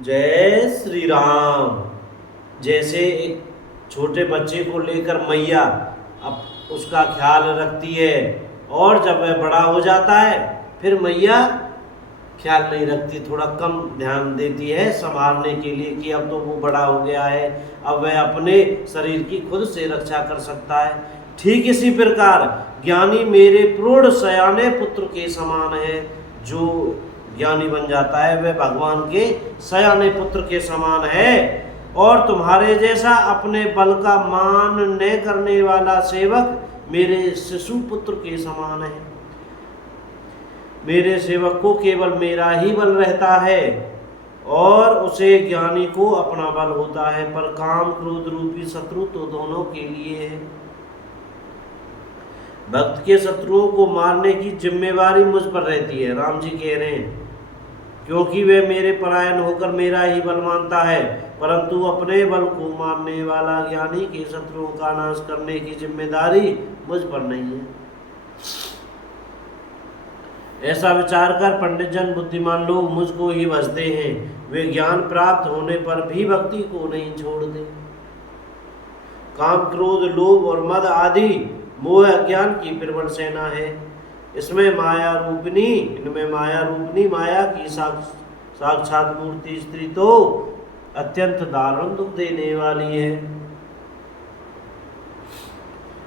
जय श्री राम। जैसे एक छोटे बच्चे को लेकर मैया अब उसका ख्याल रखती है, और जब वह बड़ा हो जाता है फिर मैया ख्याल नहीं रखती, थोड़ा कम ध्यान देती है संभालने के लिए कि अब तो वो बड़ा हो गया है, अब वह अपने शरीर की खुद से रक्षा कर सकता है। ठीक इसी प्रकार ज्ञानी मेरे प्रौढ़ सयाने पुत्र के समान है। जो ज्ञानी बन जाता है वह भगवान के सयाने पुत्र के समान है, और तुम्हारे जैसा अपने बल का मान न करने वाला सेवक मेरे शिशु पुत्र के समान है। मेरे सेवक को केवल मेरा ही बल रहता है, और उसे ज्ञानी को अपना बल होता है, पर काम क्रोध रूपी शत्रु तो दोनों के लिए है। भक्त के शत्रुओं को मारने की जिम्मेवारी मुझ पर रहती है, राम जी कह रहे हैं, क्योंकि वे मेरे परायण होकर मेरा ही बल मानता है, परंतु अपने बल को मानने वाला ज्ञानी के शत्रुओं का नाश करने की जिम्मेदारी मुझ पर नहीं है। ऐसा विचार कर पंडित जन बुद्धिमान लोग मुझको ही भजते हैं। वे ज्ञान प्राप्त होने पर भी भक्ति को नहीं छोड़ते। काम क्रोध लोभ और मद आदि मोह अज्ञान की प्रबल सेना है। इनमें माया रूपनी माया की साक्षात मूर्ति स्त्री तो अत्यंत दारुण दुख देने वाली है।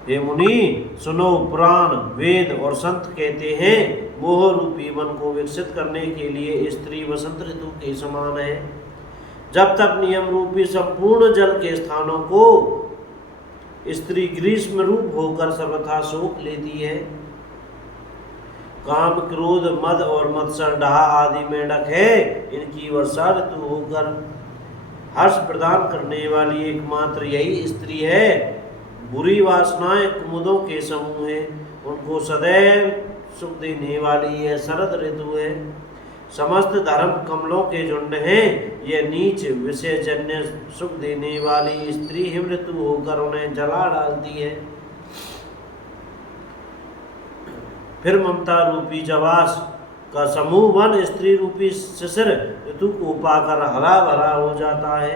हे मुनि सुनो, पुराण वेद और संत कहते हैं मोह रूपी वन को विकसित करने के लिए स्त्री वसंत ऋतु के समान है। जब तक नियम रूपी संपूर्ण जल के स्थानों को स्त्री ग्रीष्म रूप होकर सर्वथा सोख लेती है। काम क्रोध मद और मत्सर डाह आदि मेढक है, इनकी वर्षा ऋतु होकर हर्ष प्रदान करने वाली एकमात्र यही स्त्री है। बुरी वासनाएं कुमुदों के समूह है, उनको सदैव सुख देने वाली यह शरद ऋतु है। समस्त धर्म कमलों के झुंड हैं, यह नीच विषयजन्य सुख देने वाली स्त्री हिम ऋतु होकर उन्हें जला डालती है। फिर ममता रूपी जवास का समूह वन स्त्री रूपी शिशिर ऋतु को पाकर हरा भरा हो जाता है।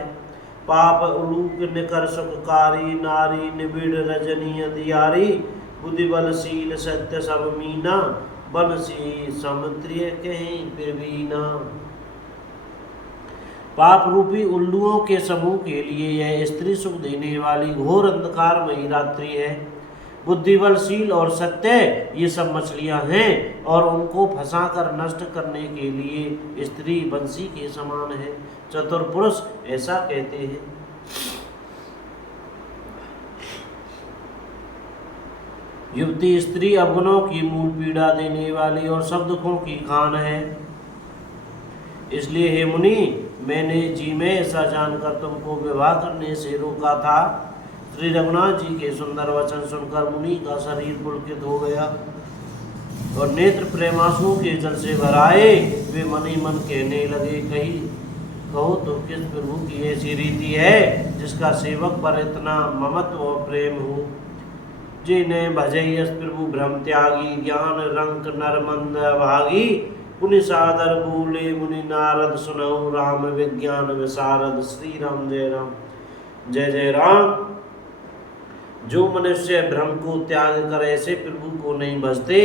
पाप उलूक निकर सुखकारी नारी निबिड़ रजनी अंधियारी बुद्धिबलशील सत्य सब मीना बनसी समुद्रिय कहीं फिर भी ना। पाप रूपी उल्लुओं के समूह के लिए यह स्त्री सुख देने वाली घोर अंधकारमयी रात्रि है। बुद्धिबलशील और सत्य ये सब मछलियां हैं, और उनको फंसाकर नष्ट करने के लिए स्त्री बंसी के समान है। चतुर पुरुष ऐसा कहते हैं। युवती स्त्री अवगुणों की मूल पीड़ा देने वाली और सब दुखों की खान है। इसलिए हे मुनि, मैंने जी में ऐसा जानकर तुमको विवाह करने से रोका था। श्री रघुनाथ जी के सुंदर वचन सुनकर मुनि का शरीर पुलकित हो गया और नेत्र प्रेमांसुओं के जल से भराए। वे मन ही मन कहने लगे, कहो तो किस प्रभु की ऐसी रीति है जिसका सेवक पर इतना ममत्व और प्रेम हो। जिन्हें भजयस प्रभु भ्रम त्यागी ज्ञान रंक नरमंद भागी। पुनि सादर बोले मुनि नारद सुनहु राम विज्ञान विशारद। श्री राम जय राम। जय जय राम। जो मनुष्य भ्रम को त्याग कर ऐसे प्रभु को नहीं भजते,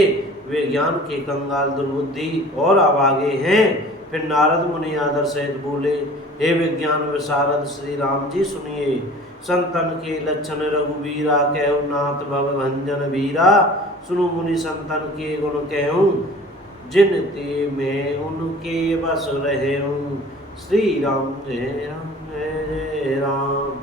वे ज्ञान के कंगाल दुर्बुद्धि और अभागे हैं। फिर नारद मुनि आदर सहित बोले, हे विज्ञान विशारद श्री राम जी सुनिए। संतन के लक्षण रघुबीरा कहु नाथ भव भंजन वीरा। सुनु मुनि संतन के गुण कहूँ जिन ते मैं उनके बस रहे हूँ। श्री राम जय राम जय जय राम।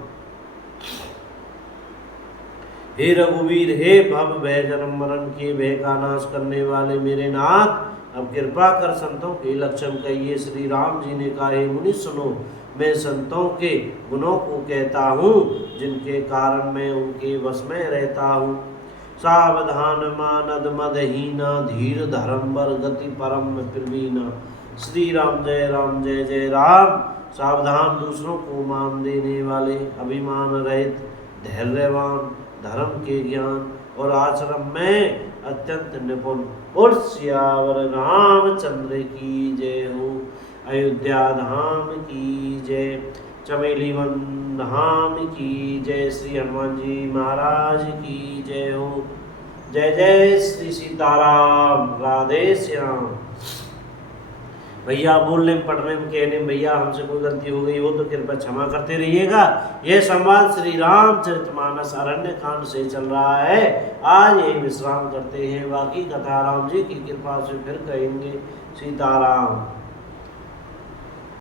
हे रघुवीर, हे भव भय जन्म मरण के भय का नाश करने वाले मेरे नाथ, अब कृपा कर संतों के लक्षण कहिए। श्री राम जी ने कहा, हे मुनि सुनो, मैं संतों के गुणों को कहता हूँ जिनके कारण मैं उनके वश में रहता हूँ। सावधान मानद मदहीना धीर धर्मवर गति परम प्रवीणा। श्री राम जय जय राम। सावधान दूसरों को मान देने वाले, अभिमान रहित, धैर्यवान, धर्म के ज्ञान और आश्रम में अत्यंत निपुण। और सियावर रामचंद्र की जय हो। अयोध्या धाम की जय। चमेली वन धाम की जय। श्री हनुमान जी महाराज की जय हो। जय जय श्री सीताराम। राधे श्याम। भैया बोलने में, पढ़ने में, कहने में भैया हमसे कोई गलती हो गई हो तो कृपया क्षमा करते रहिएगा। यह संवाद श्री रामचरितमानस अरण्य कांड से चल रहा है। आज यही विश्राम करते हैं, बाकी कथा राम जी की कृपा से फिर कहेंगे। सीताराम।